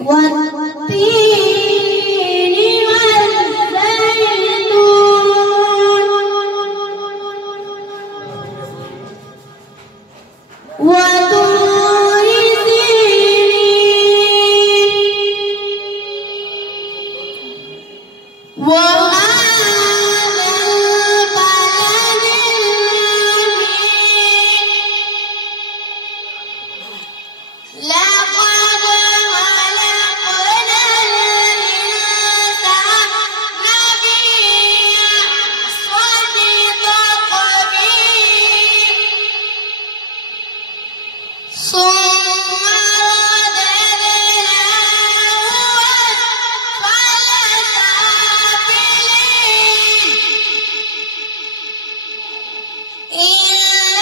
والتين والزيتون وطور سينين وهذا البلد الأمين لقد خلقنا الإنسان في أحسن تقويم ثم رددناه أسفل سافلين إلا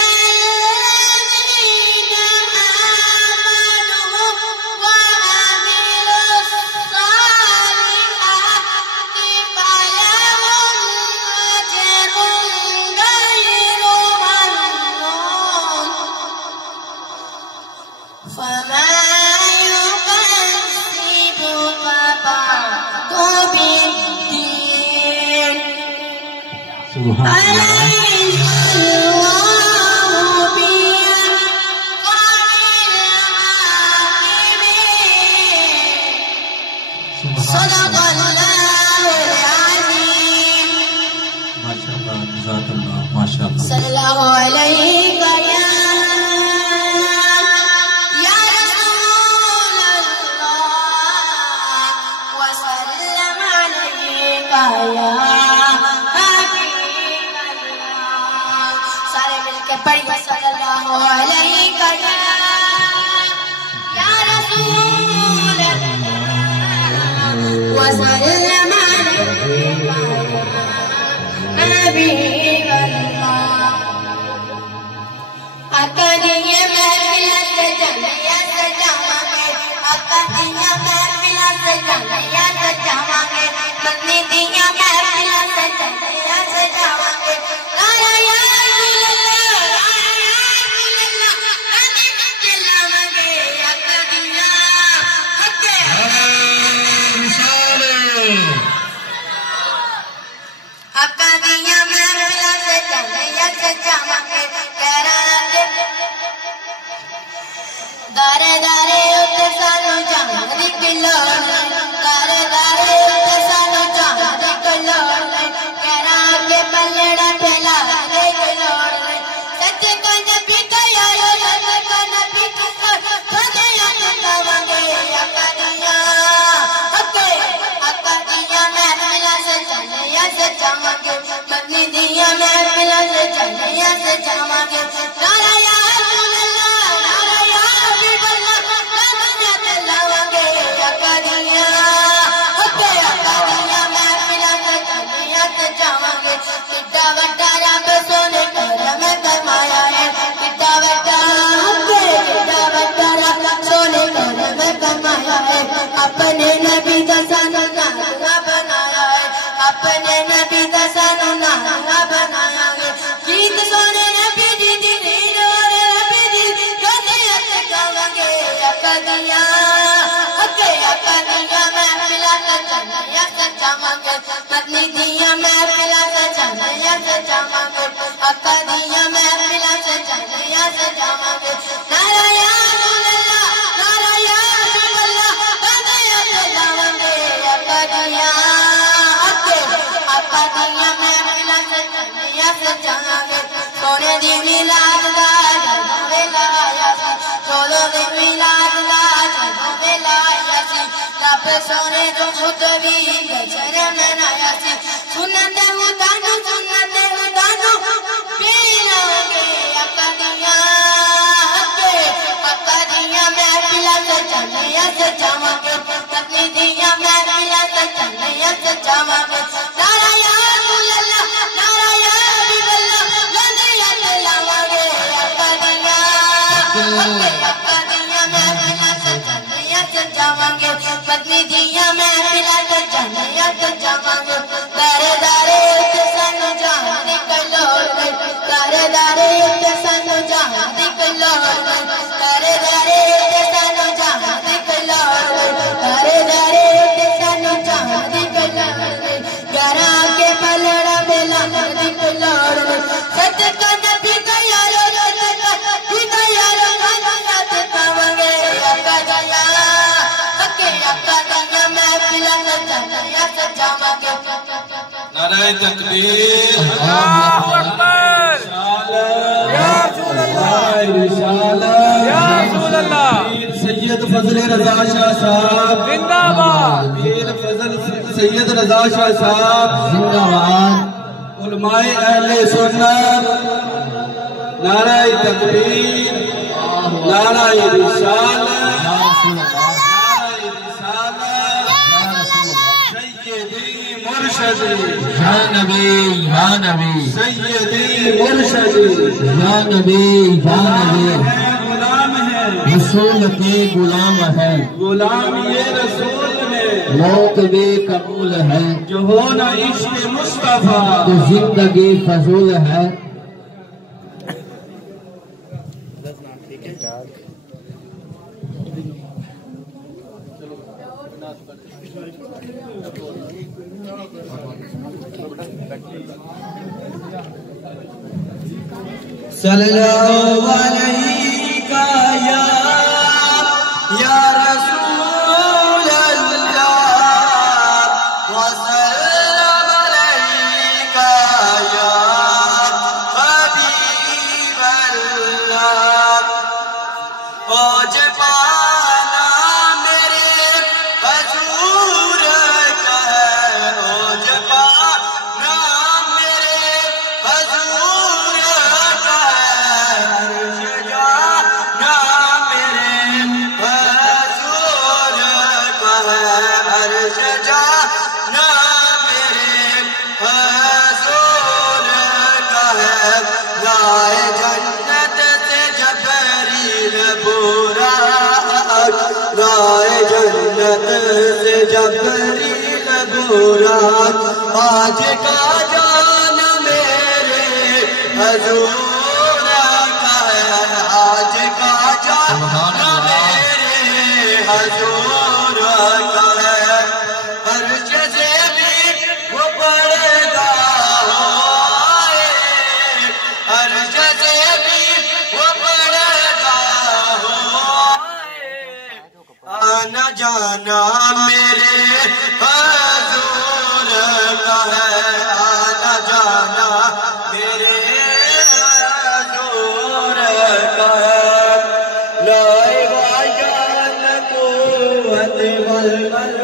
الذين آمنوا وعملوا الصالحات فلهم أجر غير ممنون فما يكذبك بعد بالدين أليس الله بأحكم الحاكمين صدق الله العظيم ماشاءاللہ جزاک اللہ ماشاءاللہ صلی اللہ علیہ یا رسول اللہ وسلم علیک یا حبیب اللہ سارے مل کے پڑھیے صلی اللہ علیہ یا رسول اللہ وسلم علیک یا حبیب اللہ اکدیہ محفل سے جمعیہ سجاواں گے اکدیہ محفل سے جمعیہ سجاواں گے مدنی دیہ محفل سے جمعیہ سجاواں گے لایا یا رسول اللہ ندی چلاواں گے اکدیہ حقے اکدیہ محفل سے جمعیہ سجاواں گے دارے دارے اتے سانو جان دی کلوڑ دارے دارے اتے سانو جان دی کلوڑ کہراں کے پلڑا پھیلا دے کلوڑ سچ کو نبی کا یارو سچ کو نبی کی سر تھوڑے آتاواں گے اکدیاں محفلہ سے جمعیہ سجاواں گے مدنی دیاں محفلہ سے جمعیہ سجاواں گے نعرہ یا رسول اللہ نعرہ یا حبیب اللہ قدمیں تلاواں گے اکدیاں محفلہ سے جمعیہ سجاواں گے کڈا وڈا رب سونے کرم فرمایا ہے کڈا وڈا رب سونے کرم فرمایا ہے اپنے نبی دا سانو نانا بنایا ہے اپنے نبی دا سانو نانا بنایا ہے گیت سونے نبی دی دی دین اور نبی دی جوتے ہاتھ گاواں گے اکدیاں محفلہ سے جمعیہ سجاواں گے مدنی دیاں محفلہ سے جمعیہ سجاواں گے اکدیاں محفلہ سے جمعیہ سجاواں گے نعرہ یا رسول اللہ نعرہ یا حبیب اللہ قدمیں تلاواں گے اکدیاں محفلہ سے جمعیہ سجاواں گے سونے دی میلاد دا جدوں ویلا آیا سی چودہ دی میلاد دا جدوں ویلا آیا سی رب سونے تو خود بھی جشن منایا سی سنت خدا نو پیلاں گے اکدیاں محفلہ سے جمعیہ سجاواں گے مدنی دیاں محفلہ سے جمعیہ سجاواں گے نعرہ یا رسول اللہ نعرہ یا حبیب اللہ گدیاں تلاواں گے اکدیاں محفلہ سے جمعیہ سجاواں گے مدنی دیاں محفلہ سے جمعیہ سجاواں گے دارے دارے اتے سانو جان دی کلوڑ دارے دارے اتے سانو جان دی کلوڑ کے نعرہ تکبیر اللہ اکبر یا رسول اللہ یا رسول اللہ سید فضل رضا شاہ صاحب زندہ باد پیر فضل سید رضا شاہ صاحب زندہ باد علماء اہل سنت نعرہ تکبیر نعرہ رسالت یا نبی یا نبی سیدی مرشدی یا نبی یا نبی غلام ہے رسول کے غلام ہے غلام یہ رسول میں موت بھی قبول ہے جو ہونا عشق مصطفیٰ تو زندگی فضول ہے صلی اللہ علیہ یا رسول اللہ وسلم علیہ یا حبیب اللہ اوج پانا میرے حضور کا ہے اوج پانا میرے حضور کا ہے عرش جانا میرے حضور کا ہے عرش جانا میرے حضور کا ہے گائے جنت سے جبریل برا گائے جنت سے جبریل برا آج کا جان میرے حضور کا ہے آج کا جان میرے حضور کا ہے عرش سے بھی وہ پردہ ہوئے عرش سے بھی وہ پردہ ہوئے آنا جانا میرے حضور کا ہے آنا جانا میرے حضور کا ہے لا جان قوت والمر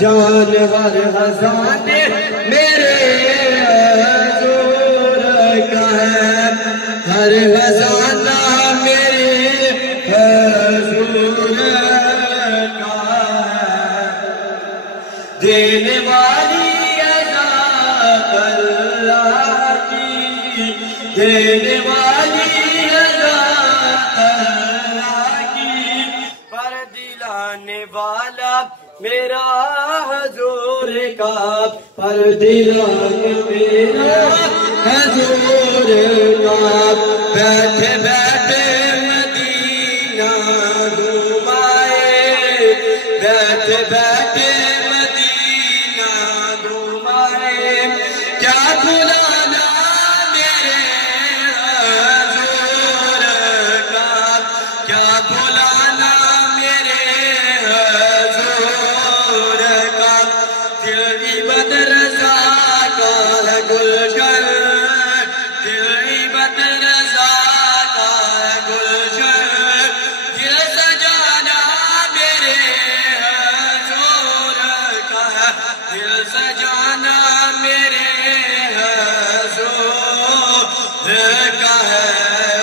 جانور خزانے میرے حضور کا ہے ہر خزانہ میرے حضور کا ہے دینے والی عطا اللہ کی دینے والی عطا اللہ کی پر دلانے والا میرا حضور کا پر دلانے میرا حضور کا بیٹھے بیٹھے مدینہ گھمائے بیٹھے بیٹھے مدینہ گھمائے کیا بلانا میرے حضور کا کیا بلانا میرے حضور کا دل عبد رضا کا ہے گلشن دل عبد رضا کا ہے گلشن دل سجانا میرے حضور کا ہے دل سجانا میرے حضور کا ہے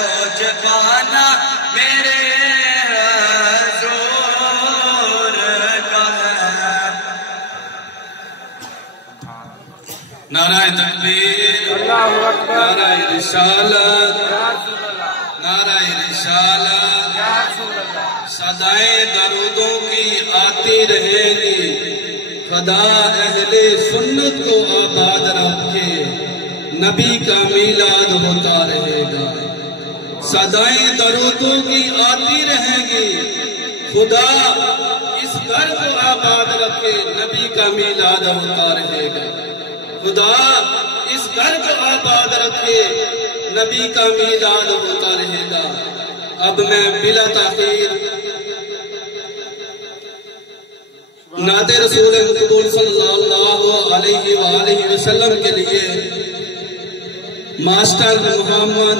اوج پانا میرے حضور کا ہے نعرہ تکبیر اللہ اکبر نعرہ رسالت یا رسول اللہ نعرہ رسالت یا رسول اللہ صدائیں درودوں کی آتی رہے گی خدا اہل سنت کو آباد رکھے نبی کا میلاد ہوتا رہے گا صدائیں درودوں کی آتی رہے گی خدا اس گھر کو آباد رکھے نبی کا میلاد ہوتا رہے گا خدا اس گھر کو آباد رکھے نبی کا میلاد ہوتا رہے گا اب میں بلا تاخیر نعت رسول مقبول صلی اللہ علیہ وآلہ وسلم کے لیے ماسٹر محمد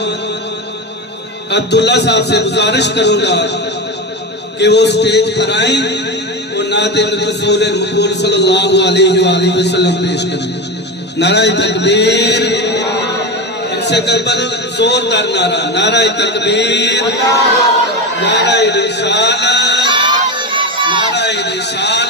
عبداللہ صاحب سے گزارش کروں گا کہ وہ سٹیج پر آئیں اور نعت رسول مقبول صلی اللہ علیہ وآلہ وسلم پیش کریں۔ نعرہ تکبیر، ان سے قبل زوردار نعرہ، نعرہ تکبیر، نعرہ رسالت، نعرہ رسالت۔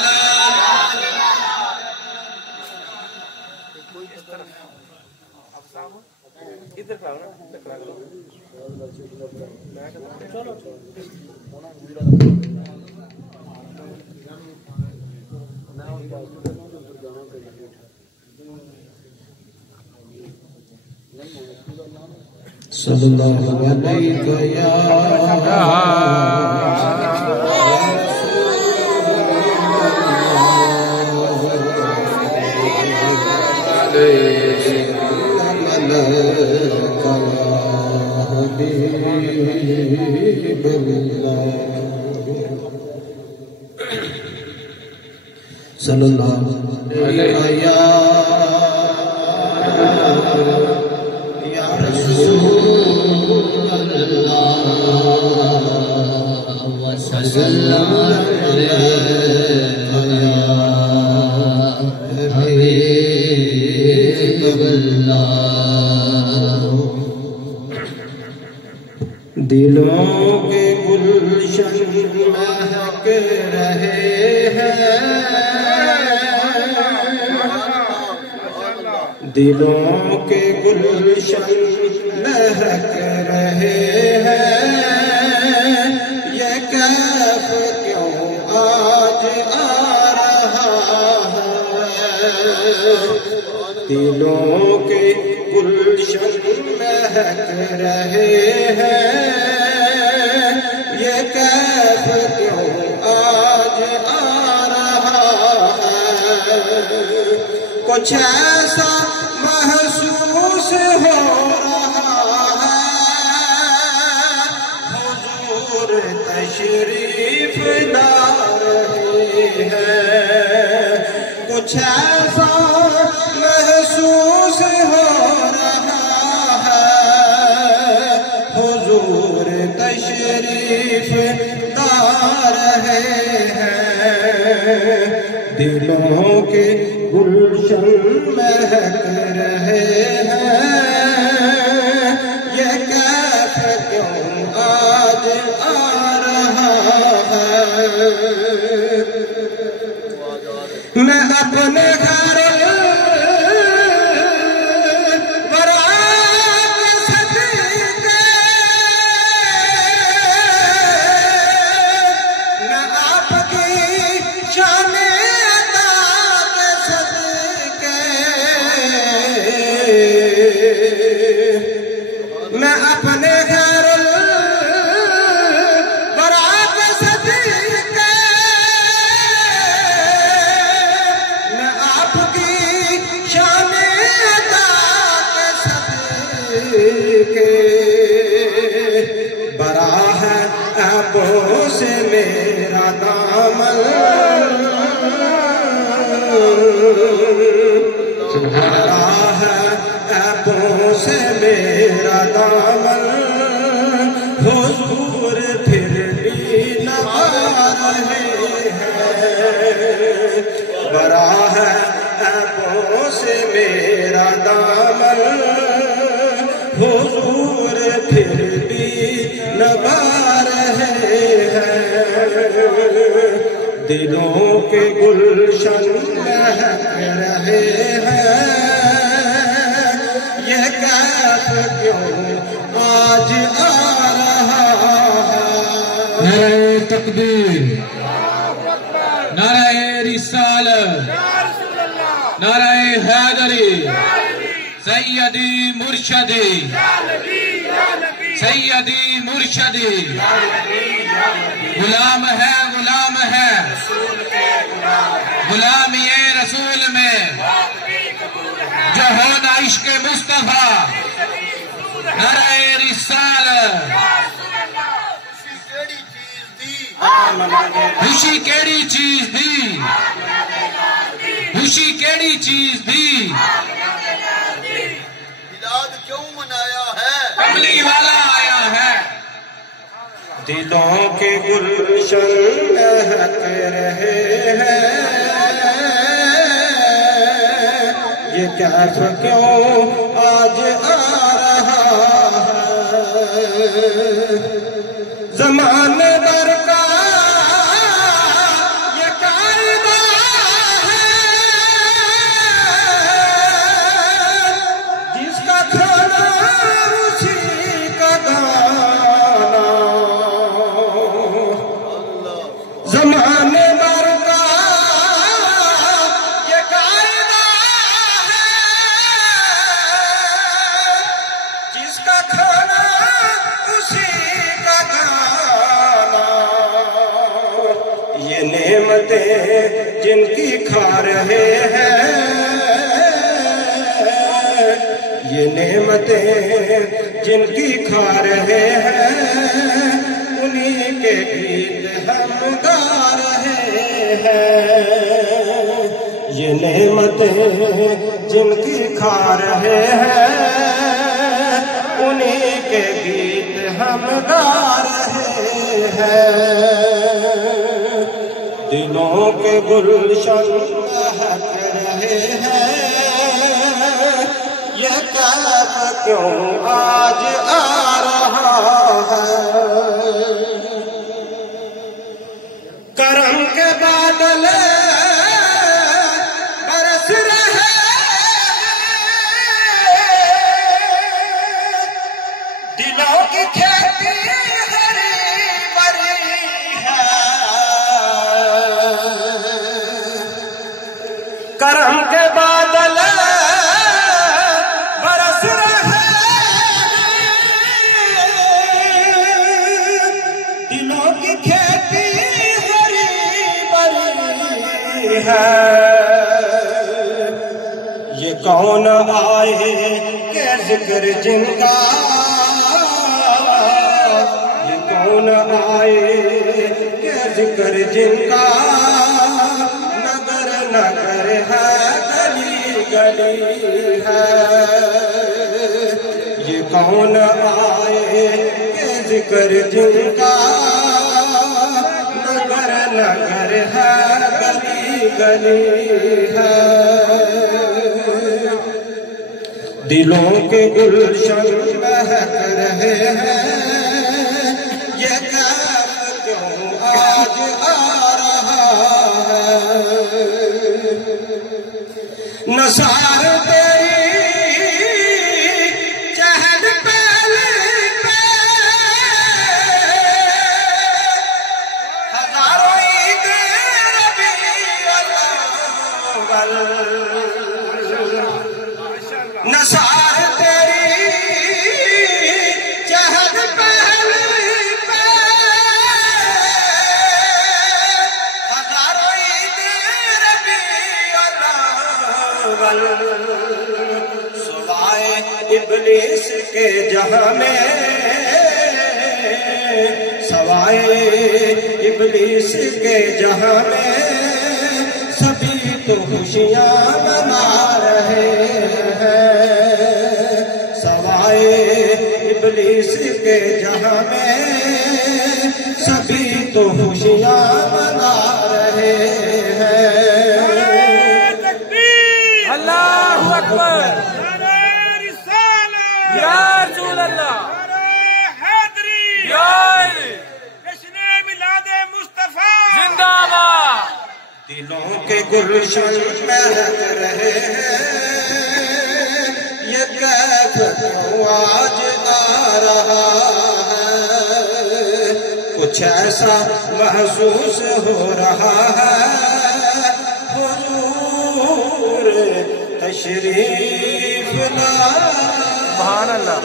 صلی اللہ علیہ یا صلی اللہ علیہ یا رسول اللہ وسلم حبیب اللہ۔ دلوں کے گلشن مہک رہے ہیں، دلوں کے گلشن مہک رہے ہیں، یہ کیف کیوں آج آ رہا ہے؟ دلوں کے گلشن مہک رہے ہیں، یہ کیف کیوں آج آ رہا ہے؟ کچھ ایسا محسوس ہو رہا ہے، حضور تشریف لا رہے ہیں۔ کچھ ایسا محسوس ہو رہا ہے، حضور تشریف لا رہے ہیں۔ دلوں کے گلشن مہک رہے ہیں، یہ کیف کیوں آج آ رہا ہے؟ میں اپنے گھر میں اپنے گھر برات صدیقے، میں آپ کی شان عطا کے صدیقے، برا ہے ابوں سے میرا دامن، برا ہے ابوں سے میرا دامن، حضور پھر بھی نبھا رہے ہیں۔ برا ہے ابوں سے میرا دامن، حضور پھر بھی نبھا رہے ہیں۔ دلوں کے گلشن مہک رہے ہیں، یہ کیف کیوں آج آ رہا ہے؟ نعرہ تکبیر، نعرہ رسالت، نعرہ حیدری، سیدی مرشدی، سیدی مرشدی، غلام ہے غلام ہے، غلامی رسول میں جو ہونا عشق مصطفیٰ، نعرہ رسالت۔ خوشی کیڑی چیز دی خوشی کیڑی چیز دی میلاد کیوں منایا ہے کملی والا آیا ہے دلوں کے گلشن مہک رہے ہیں یہ کیف کیوں آج آ رہا ہے زمانے بھر کا یہ قاعدہ ہے جس کا کھانا اسی کا گانا زمانے بھر کا یہ قاعدہ ہے جس کا کھانا اسی کا گانا یہ نعمتیں جن کی کھا رہے ہیں یہ نعمتیں جن کی کھا رہے ہیں انہی کے گیت ہم گا رہے ہیں یہ نعمتیں جن کی کھا رہے ہیں انہی کے گیت ہم گا رہے ہیں دلوں کے گلشن مہک رہے ہیں یہ کیف کیوں آج آ رہا ہے کرم کے بادل برس رہے دلوں کی کھیتی ہری بھری ہے کرم کے بادل برس رہے دلوں کی کھیتی ہری بھری ہے یہ کون آئے کہ ذکر جن کا یہ کون آئے کہ ذکر جن کا نگر نگر ہے گلی گلی ہے یہ کون آئے کہ ذکر جن کا نگر نگر ہے گلی گلی ہے دلوں کے گلشن مہک رہے ہیں یہ کیف کیوں آج آ رہا ہے نثار تیری چہل پہل پہ ہزاروں عید ربیع الاول نثار تیری چہل پہل پہ ہزاروں عید ربیع الاول سوائے ابلیس کے جہاں میں سوائے ابلیس کے جہاں میں سبھی تو خوشیاں منا رہے ہیں سوائے ابلیس کے جہاں میں سبھی تو خوشیاں منا رہے ہیں اللہ اکبر یا رسول اللہ یا زندہ باد دلوں کے گلشن مہک رہے ہیں یہ کیف کیوں آج آ رہا ہے کچھ ایسا محسوس ہو رہا ہے حضور تشریف لا سبحان اللہ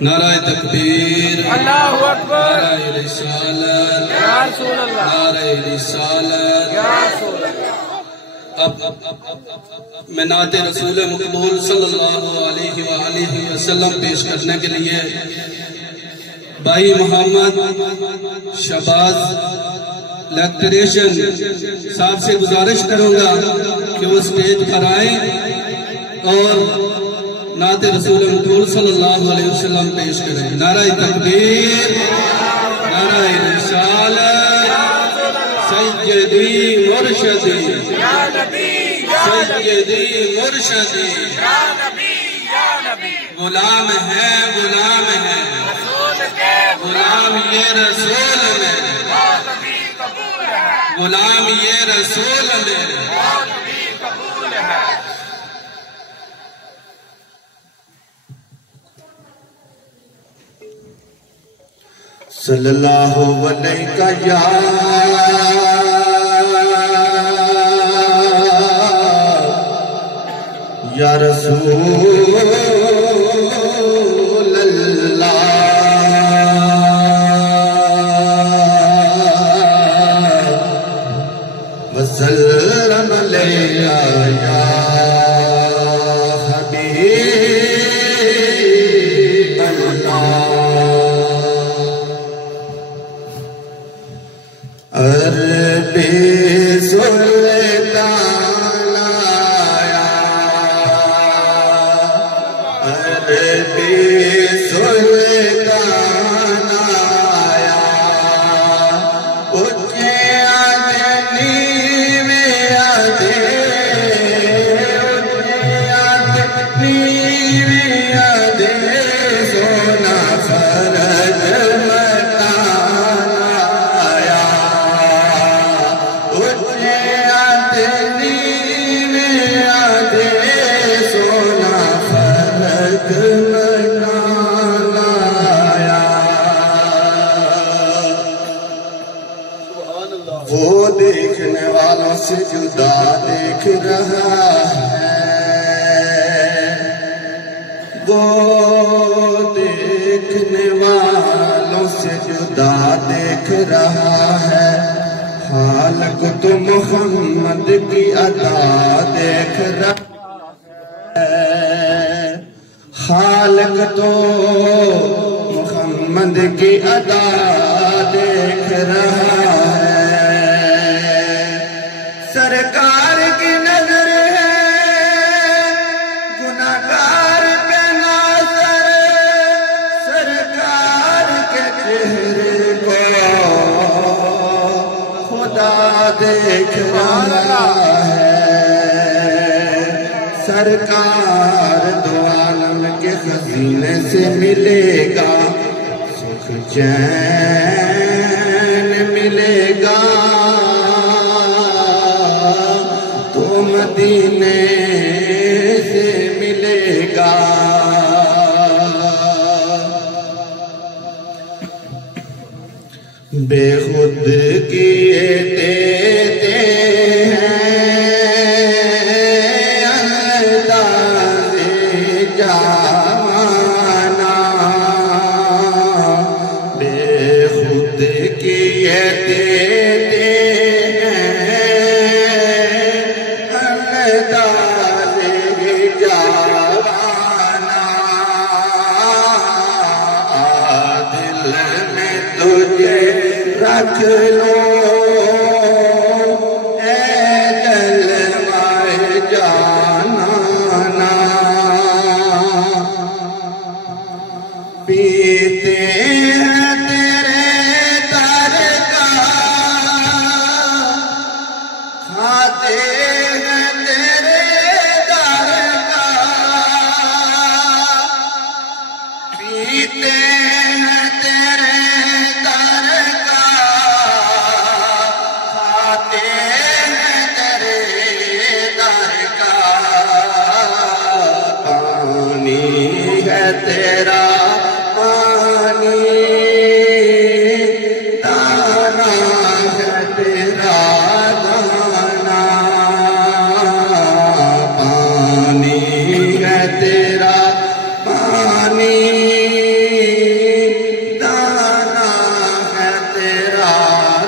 نعرہ تکبیر اللہ اکبر نعرہ رسالت یا رسول اللہ نعرہ رسالت یا رسول اللہ اب میں نعت رسول مقبول صلی اللہ علیہ وآلہ وسلم پیش کرنے کے لیے بھائی محمد شہباز الیکٹریشن صاحب سے گزارش کروں گا کہ وہ اسٹیج پر آئیں اور نعت رسول مقبول صلی اللہ علیہ وسلم پیش کریں. نعرہ تکبیر، نعرہ رسالت، سیدی مرشدی، سیدی مرشدی، غلام ہے غلام ہے غلام یہ رسول میرے، غلام یہ رسول میرے. صلی اللہ علیہ یا رسول اللہ وسلم علیہ یا حبیب اللہ. عربی سلطان آیا، عربی سلطان آیا، اٹھے آدھے نیوے آدھے، اٹھے آدھے نیوے آدھے، سونا فرج مکان آیا، اٹھے آدھے نیوے آدھے، سونا فرج مکان آیا. وہ دیکھنے والوں سے جدا دیکھ رہا ہے، وہ دیکھنے والوں سے جدا دیکھ رہا ہے. خالق تو محمد کی ادا دیکھ رہا ہے، خالق تو محمد کی ادا دیکھ رہا ہے. سرکار کی نظر ہے گناہگار پہ ناظر، سرکار کے چہرے کو خدا دیکھ رہا ہے. سرکار دو عالم کے خزینے سے ملے گا، سکھ چین ملے گا، تو مدینے سے ملے گا. بے خود کیے دیتے ہیں انداز جانا، بے خود کیے دیتے ہیں انداز جانا. دل میں تجھے رکھ لو اے جلوہ جانانا، پیتے ہیں تیرے در کا، کھاتے ہیں تیرے در کا، پیتے ہیں تیرے در کا، کھاتے ہیں تیرے در کا. پانی ہے تیرا پانی، دانا ہے تیرا دانا، پانی ہے تیرا پانی، دانا ہے تیرا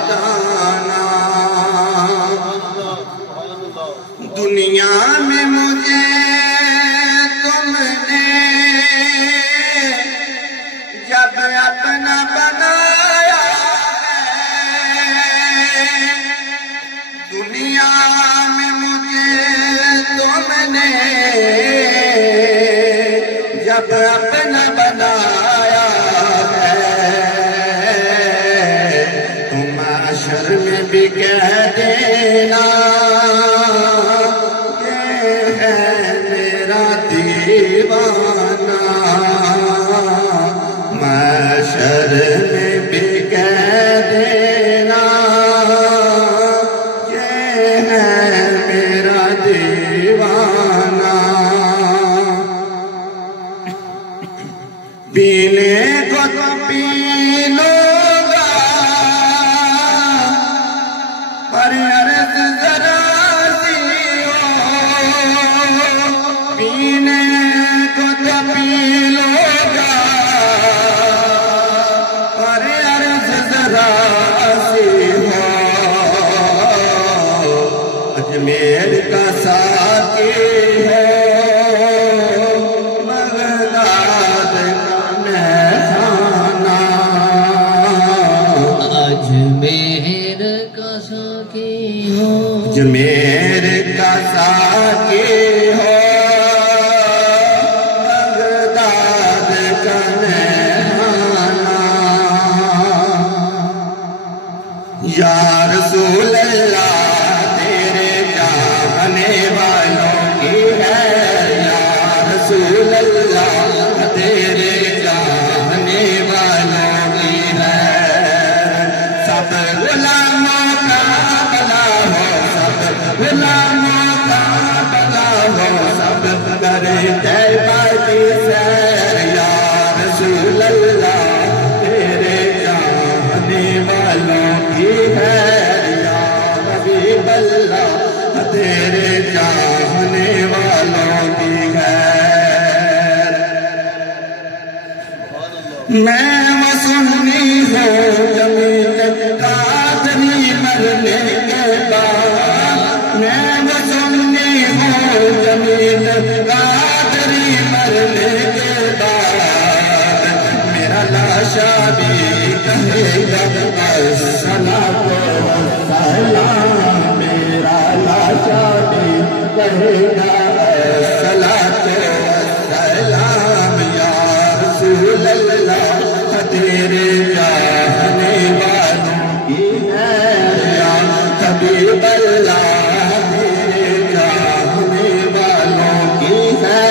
دانا. جب اپنا بنایا ہے تو معاشر میں بھی کہہ دینا یہ ہے میرا دیوانہ، معاشر میں بھی کہہ دینا یہ ہے میرا دیوانہ۔ پینے کو تو پی لوں گا پر عرض ذرا سی ہو، پینے کو تو پی لوں گا پر عرض ذرا سی ہو، اجمیر کا ساقی ہے اجمیر کا ساقی ہو، بغداد کا مہمانہ، یا رسول اللہ تیرے چاہنے والوں کی ہے، یا رسول اللہ تیرے چاہنے والوں کی ہے، سب غلاموں کا بھلا ہو، سب غلاموں کا بھلا ہو، سب کرے طیبہ کی سیر، یا رسول اللہ تیرے چاہنے والوں کی ہے، یا حبیب اللہ تیرے چاہنے والوں کی ہے۔ میں وہ سنی ہوں جمیل قادری مرنے کے بعد، میں وہ سنی ہوں جمیل قادری مرنے کے بعد، میرا لاشا بھی کہے گا الصلاۃ والسلام، میرا لاشا بھی کہے گا الصلاۃ والسلام، یا رسول اللہ تیرے چاہنے والوں کی ہے، یا حبیب اللہ تیرے چاہنے والوں کی ہے،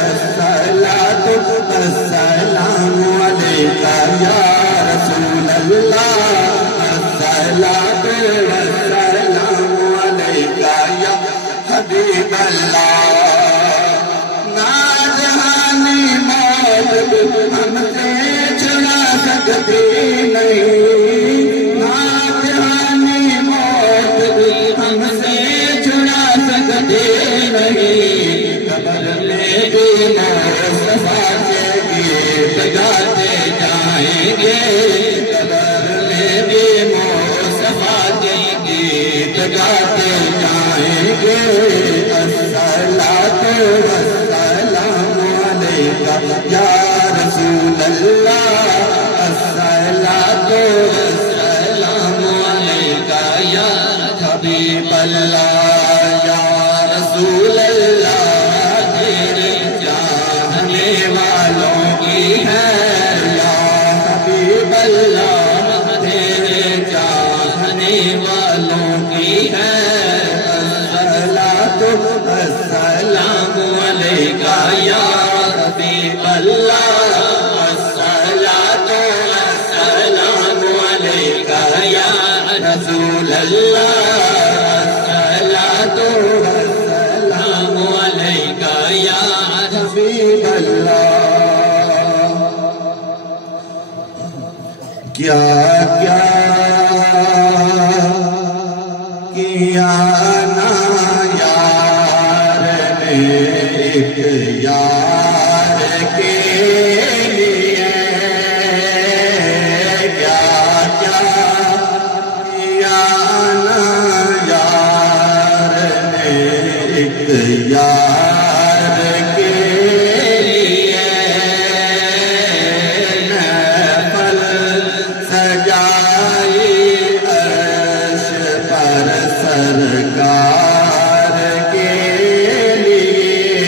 الصلاۃ والسلام علیکہ یا رسول اللہ، الصلاۃ والسلام علیکہ یا حبیب اللہ۔ ناجہانی موت ہم سے چھڑا سکتی نہیں، ناجہانی موت ہم سے چھڑا سکتی نہیں، قبر میں بھی مصطفیٰ کے گیت گاتے جائیں گے، قبر میں بھی مصطفیٰ کے گیت گاتے جائیں گے، الصلاۃ والسلام علیکہ یا رسول اللہ، الصلاۃ والسلام علیکہ یا حبیب اللہ، یا رسول اللہ تیرے چاہنے والوں کی ہے، یا حبیب اللہ تیرے چاہنے والوں کی ہے، الصلاۃ والسلام علیکہ یا حبیب اللہ، الصلاۃ والسلام علیکہ یا رسول اللہ، الصلاۃ والسلام علیکہ یا حبیب اللہ۔ کیا کیا کیا نا یار نے ایک یار کے لیے، کیا کیا کیا نا یار نے ایک یار کے لیے، محفل سجائی عرش پر سرکار کے لیے،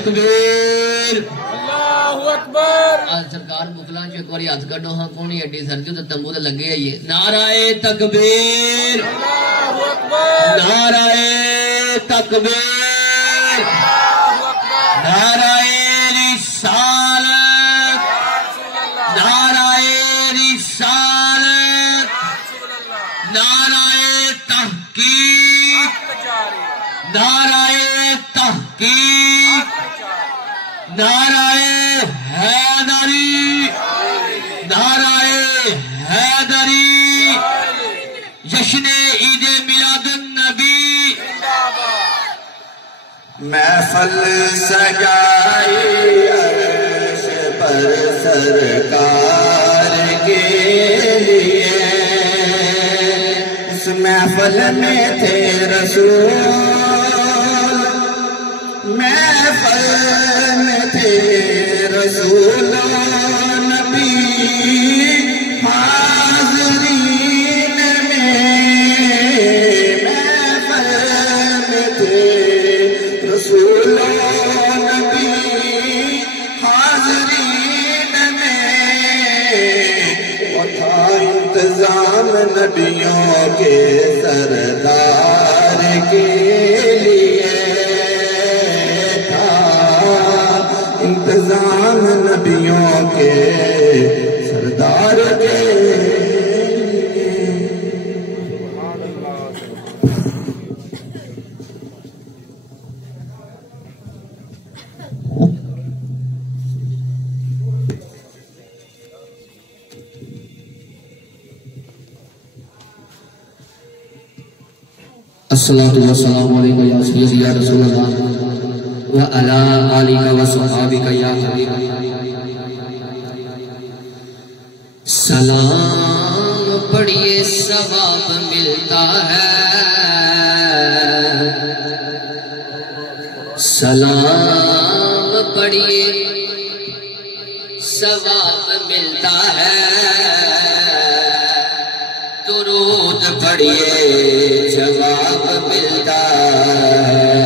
تکبیر اللہ اکبر آج سرکار مکلاں چ ایک بار ہاتھ کڈو ہاں کونی ایڈی سردی تے تمبو تے لگے آئیے نعرہ تکبیر اللہ اکبر نعرہ تکبیر نعرہ رسالت نعرہ رسالت نعرہ تحقیق نعرہ تحقیق نعرہ حیدری نعرہ حیدری جشن عید میلاد النبی محفل سجائی عرش پر سرکار کے لیے اس محفل میں تھے رسول محفل میں تھے رسول نبی حاضرین میں محفل میں تھے رسول نبی حاضرین میں وہ تھا انتظام نبیوں کے سردار کے لیے تھا انتظام نبیوں کے سردار کے الصلاة والسلام علیکم یا سیدی یا رسول اللہ وعلا آلک وصحابک یا حبیب سلام پڑھئے ثواب ملتا ہے سلام پڑھئے ثواب ملتا ہے درود پڑھئے جواب ملتا ہے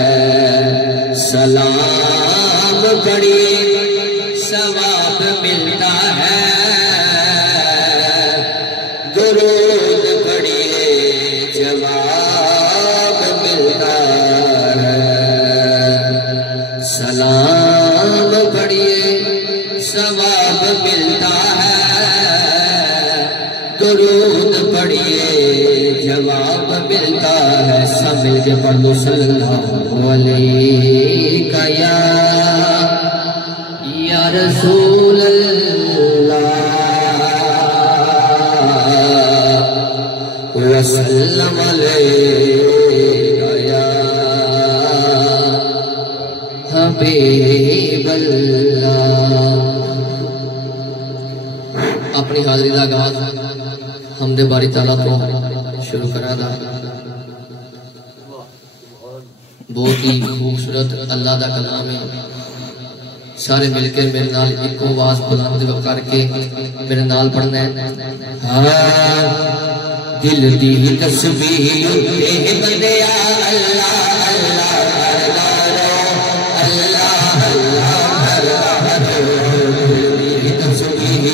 سلام پڑھئے ثواب ملتا ہے درود پڑھئے جواب ملتا ہے سلام پڑھئے ثواب ملتا ہے درود پڑھئے جواب ملتا ہے سب مل کے پڑھ دو صلی اللہ علیہ یا رسول اللہ وسلم علیہ یا حبیب اللہ اپنی حاضری کا آغاز حمد باری تعالیٰ تو شروع کرا دا بہت ہی خوبصورت اللہ دا کلام ہے سارے مل کے میرے نال ایک آواز بلند کر کے میرے نال پڑھنا ہے دل دی تسبیح تے بندیا اللہ اللہ اللہ دل دی تسبیح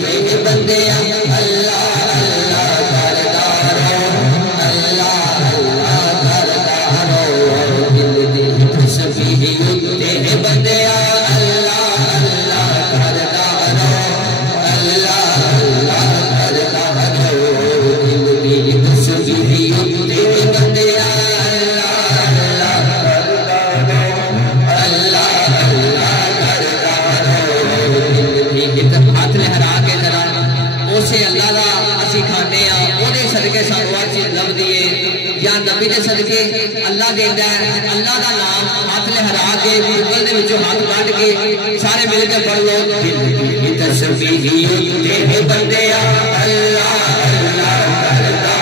تے بندیا صدقے اللہ دیندہ ہے اللہ دا نام ہاتھ لہرا کے گوگل دے وچوں ہاتھ کڈ کے سارے مل کے پڑھ لو دل دی تسبیح تے بندیا اللہ اللہ کردا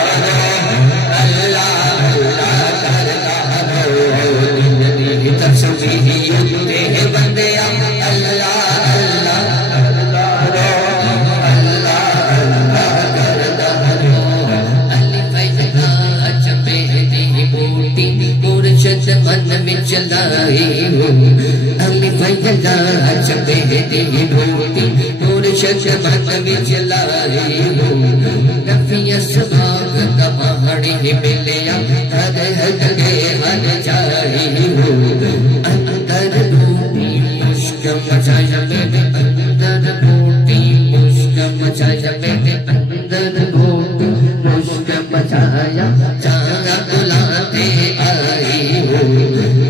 اللہ اللہ کردا دل دی تسبیح تے بندیا اللہ اللہ کردا اللہ اللہ کردا الف مرشد من میں چلائی ہو ہمیں فیضا چپے دی بھوتی مرشد من میں چلائی ہو نفی اسباق کا پہاڑی ملیا ہر گے ہر جائی ہو اندر بوٹی مشک مچایا میرے اندر بوٹی مشک مچایا میرے اندر بوٹی مشک مچایا چاہا بلاتے آئی ہو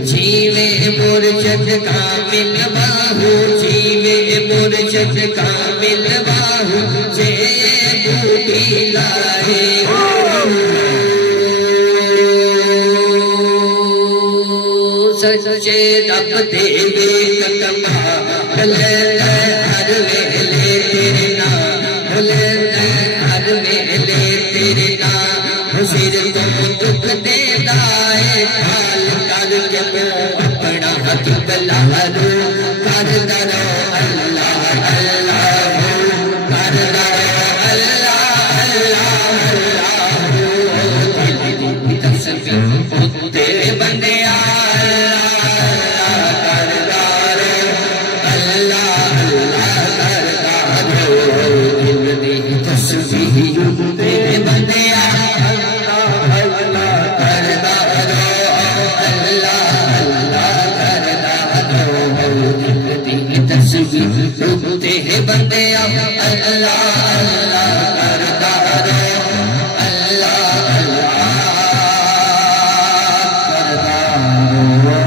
جیوے مرشد کامل باہو جیوے مرشد کامل باہو جے بوٹی لائے ہو سچے رب دے قدم بلندہ ہر ویلے تیرے نام بلندہ ہر ویلے تیرے نام سر تو دکھ دیتا ہے حال کر کے مو اپنا قبلہ رو کر کرو اللہ اللہ کر کرو اللہ اللہ تصویر ہوتے بندے بندے اللہ اللہ کرتا رہو اللہ اللہ کرتا رہو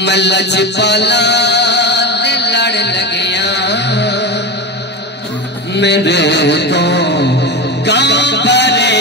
ملچ پالا لڑ لگیا میرے تو گاؤں بھرے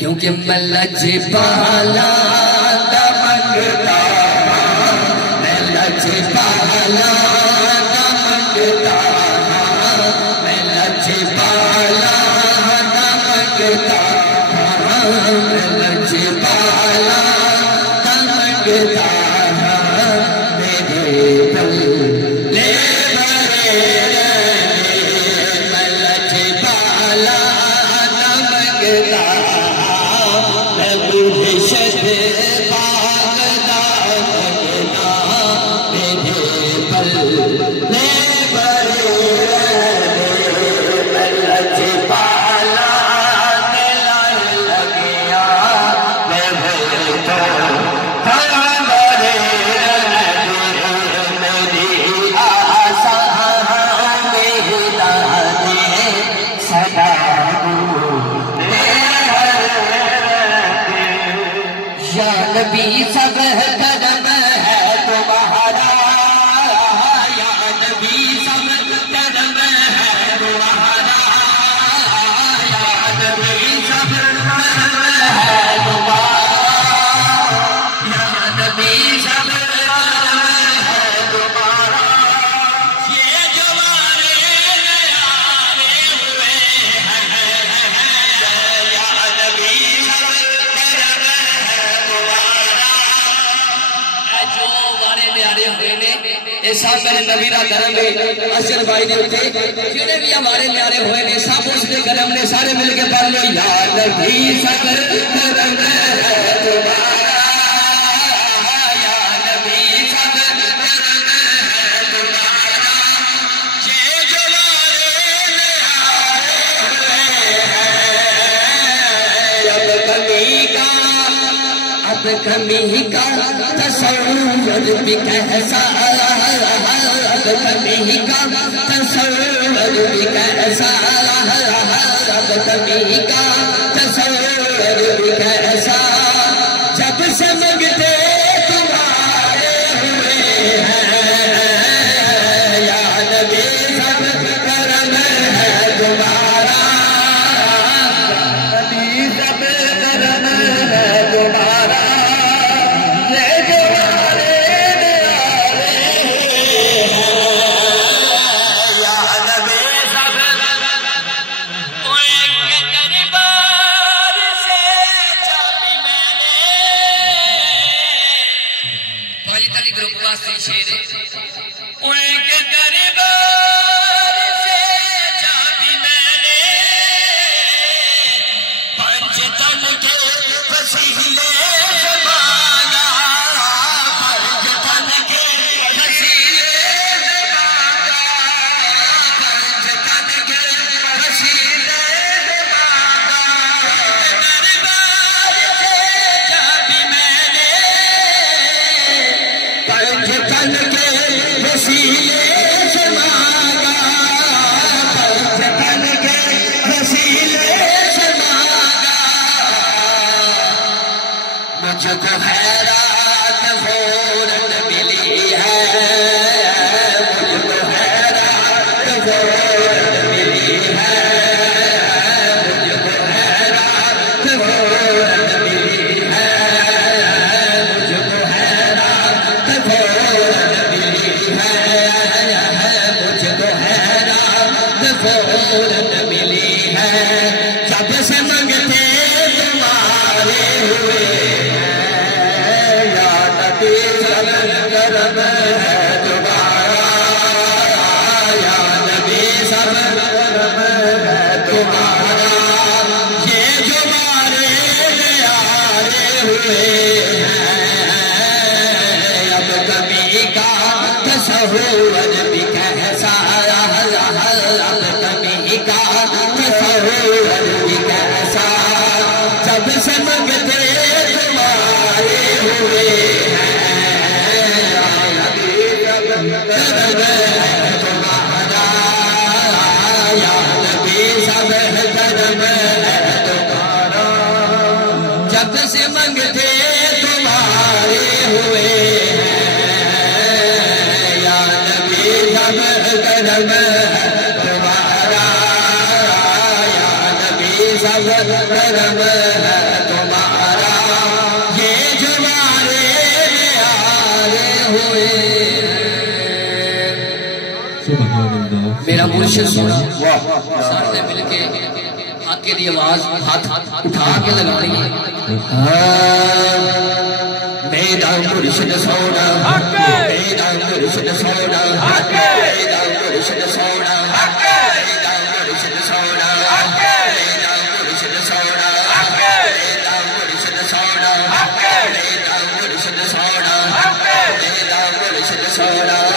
کیونکہ ملچ بالا دمکتا ملچ بالا دمکتا ملچ بالا دمکتا ملچ بالا دمکتا میرے دل لے بھرے ملچ بالا دمکتا مرشد باغدا بگنا میرے پل لے بھرے ملچ بالا لڑ لگیا ایسا میرے نبی دا کرم ہے اشر بھائی دے اوتے جڑے بھی ہمارے نیارے ہوئے نے سب اس دے کرم نے سارے مل کے پڑھ لو یا نبی صبر کرم ہے تمہارا کمی کا تصور بھی کیسا کمی کا تصور بھی کیسا کمی کا تصور بھی کیسا جب سے مانگتے تمہارے ہوئے ہیں یا نبی سب کرم ہے تمہارا نبی سب کرم ہے تمہارا میرا مرشد سونا سارے مل کے ہاتھ کے لیے آواز ہاتھ اٹھا کے لگانی ہے میرا مرشد سونا میرا مرشد سونا میرا مرشد سونا میرا مرشد سونا میرا مرشد سونا میرا مرشد سونا میرا مرشد سونا میرا مرشد سونا میرا مرشد سونا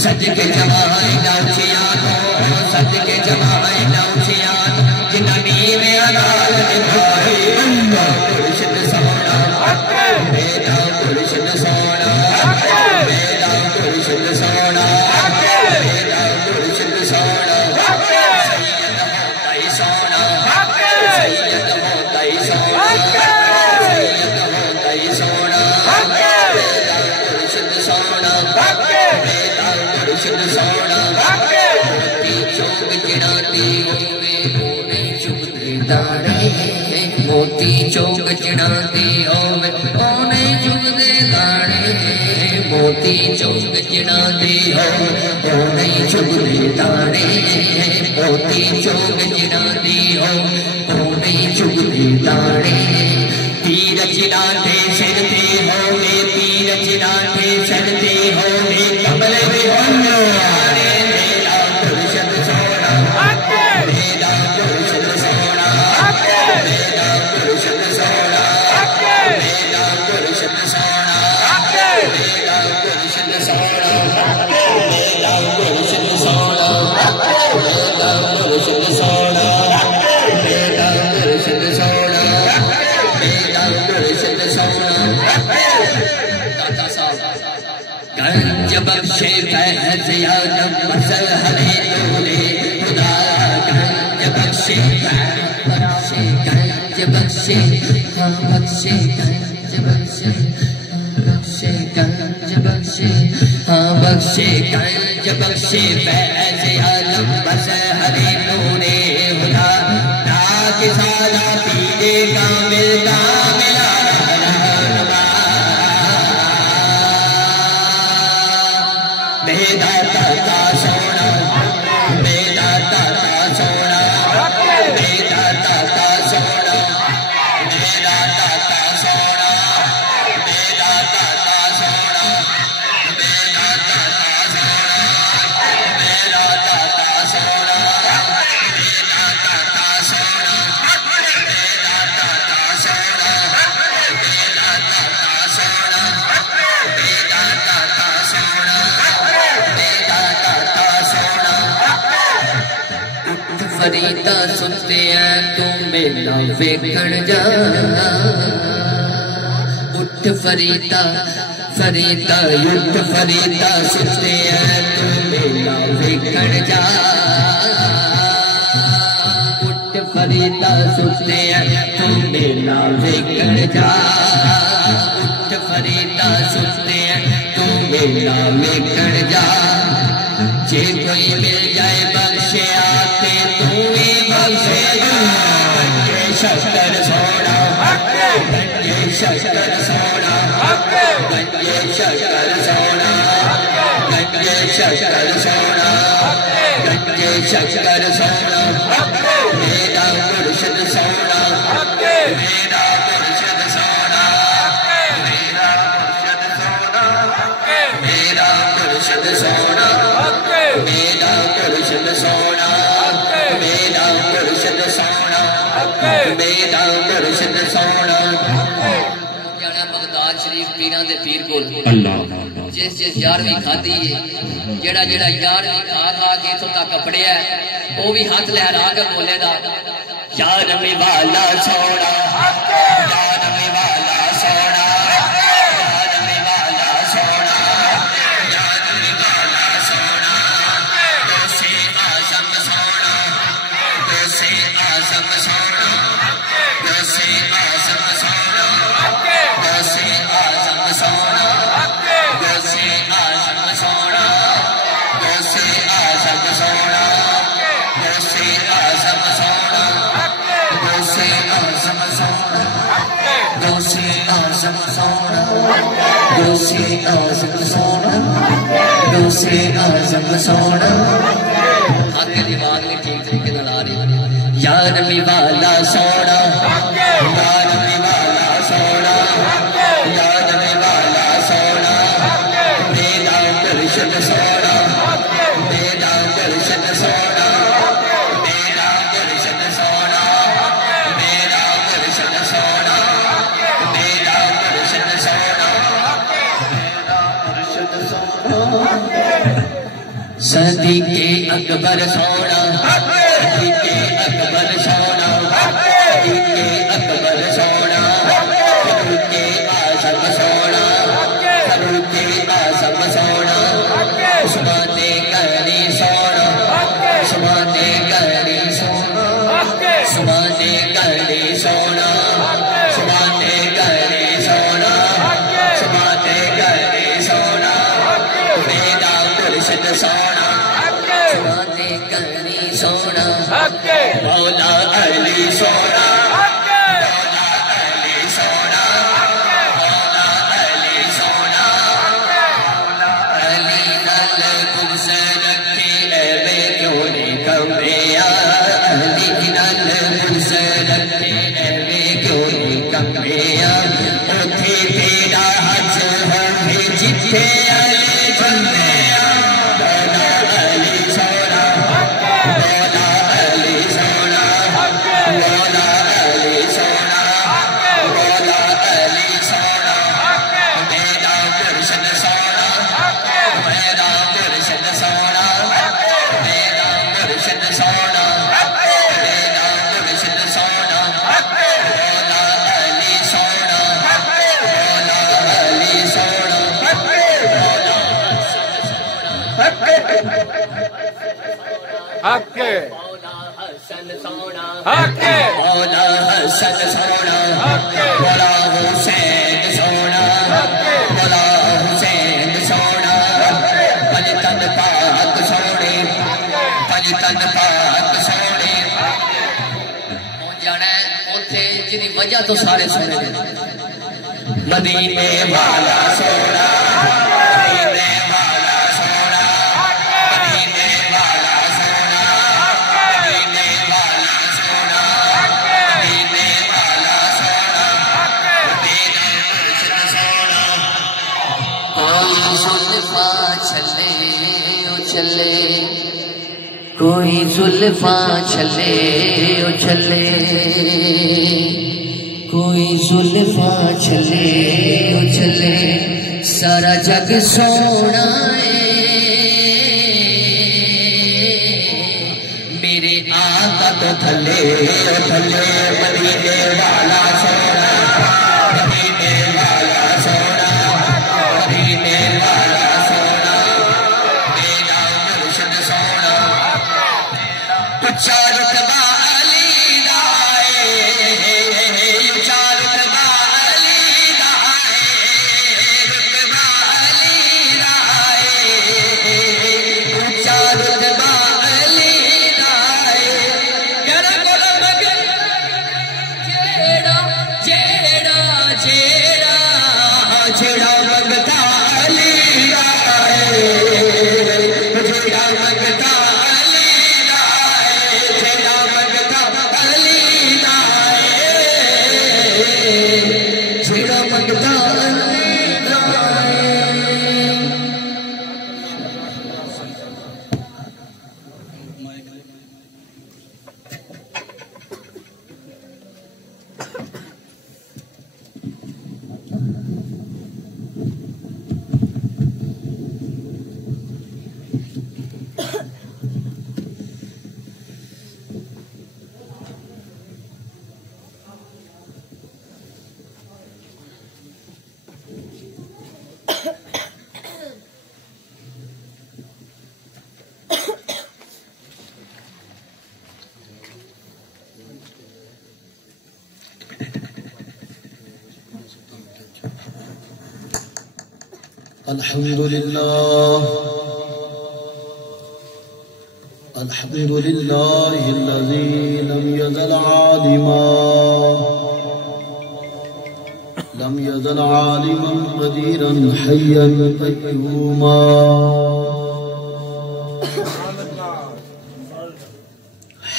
سج کے جمائے نوچیاں سج کے جمائے نوچیاں جنانی میں علال نبھائی میرا مرشد سونا میرا مرشد سونا میرا مرشد سونا میرا مرشد سونا سید ہوتا ہی سونا موتی چوک چڑھاندی ہووے او نہیں چگدے دانے موتی چوک چڑھاندی ہووے او نہیں چگدے دانے موتی چوک چڑھاندی ہووے او نہیں چگدے دانے تیر چڑھاندے سر تے ہووے تیر چڑھاندے سر تے ہووے کمل وی ہونے میرا مرشد سونا میرا مرشد سونا میرا مرشد سونا میرا مرشد سونا میرا مرشد سونا میرا مرشد سونا میرا مرشد سونا میرا مرشد سونا میرا مرشد سونا داتا صاحب گنج بخشے فیض یادم مسل ہرے دولے خدا گنج بخشے گنج بخشے ہاں بخشے گنج بخشے بخشے گنج بخشے ہاں بخشے گنج بخشے فیض یادم مسل ہرے دولے خدا راک سالہ پیرے کامل کاملہ میرا داتا سونا میرا داتا سونا میرا داتا سونا میرا داتا سونا میرا داتا سونا میرا داتا سونا میرا داتا سونا میرا داتا سونا میرا داتا سونا میرا داتا سونا میرا داتا سونا فریدا سنتے ہیں تم میرا ویکھن جا اٹھ فریدا فریدا اٹھ فریدا سنتے ہیں تم میرا ویکھن جا اٹھ فریدا سنتے ہیں تم میرا ویکھن جا اٹھ فریدا سنتے ہیں تم میرا ویکھن جا جے کوئی مل جائے بخشے آتے تو ہی بخشے جا گنجے شکر سونا گنجے شکر سونا گنجے شکر سونا گنجے شکر سونا گنجے شکر سونا میرا مرشد سونا میرا مرشد سونا میرا مرشد سونا میرا مرشد سونا میرا مرشد سونا میرا مرشد سونا میرا مرشد سونا جانا بغداد شریف پیران دے پیر کول جس جس یارویں کھادی ہے جڑا جڑا یارویں کھا کھا کے تو تک کپڑے ہے وہ بھی ہاتھ لہرا کے بولے دا یارویں والا سونا یارویں والا سونا یارویں والا سونا یارویں والا سونا دوسے آزم سونا دوسے آزم سونا دوسے آزم سونا دوسے آزم سونا دوسے آزم سونا دوسے آزم سونا دوسے آزم سونا دوسے آزم سونا دوسے آزم سونا دوسے آزم سونا دوسے آزم سونا حق دیوان میں ٹھیک طریقے نال آ رہی یارویں والا سونا یارویں والا سونا یارویں والا سونا میرا مرشد سونا میرا مرشد سونا میرا مرشد سونا میرا مرشد سونا میرا مرشد سونا میرا مرشد سونا صدیق اکبر سونا صدیق اکبر سونا صدیق اکبر سونا فاروق اعظم سونا فاروق اعظم سونا عثمان غنی سونا عثمان غنی سونا عثمان غنی سونا عثمان غنی سونا عثمان غنی سونا میرا مرشد سونا عثمان غنی سونا مولا علی سونا مولا جتھے علی چلے مولا علی سونا مولا علی سونا مولا علی سونا مولا علی سونا میرا مرشد سونا میرا مرشد سونا میرا مرشد سونا میرا مرشد سونا مولا علی سونا مولا علی سونا مولا حق ہے حسن سونا حق ہے مولا حسن سونا مولا حسین سونا مولا حسین سونا پنج تن پاک سونے پنج تن پاک سونے ہوں جانا ہے اوتھے جنی وجہ تو سارے سونے دے مدینے والا سونا مدینے والا سونا مدینے والا سونا مدینے والا سونا مدینے والا سونا میرا مرشد سونا کوئی زلفاں چھلے او چھلے کوئی زلفاں چھلے او چھلے کوئی زلفاں چھلے او چھلے سارا جگ سونا ہے میرے آقا تو تھلے او تھلے مدینے والا سونا مدینے والا سونا مدینے والا سونا میرا مرشد سونا اچھا رتبہ علی دائے اچھا رتبہ علی دائے رتبہ علی دائے اچھا رتبہ علی دائے کہنا کولا مگر جیڑا جیڑا جیڑا جیڑا مگتا علی دائے جیڑا مگتا علی دائے جیڑا مگتا علی دائے جیڑا مگتا علی دائے الحمد لله الحمد لله الذي لم يزل عالما قديرا حيا قيوما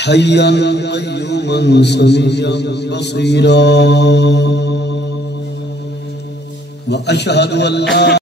حيا قيوما سميعا بصيرا وأشهد أن لا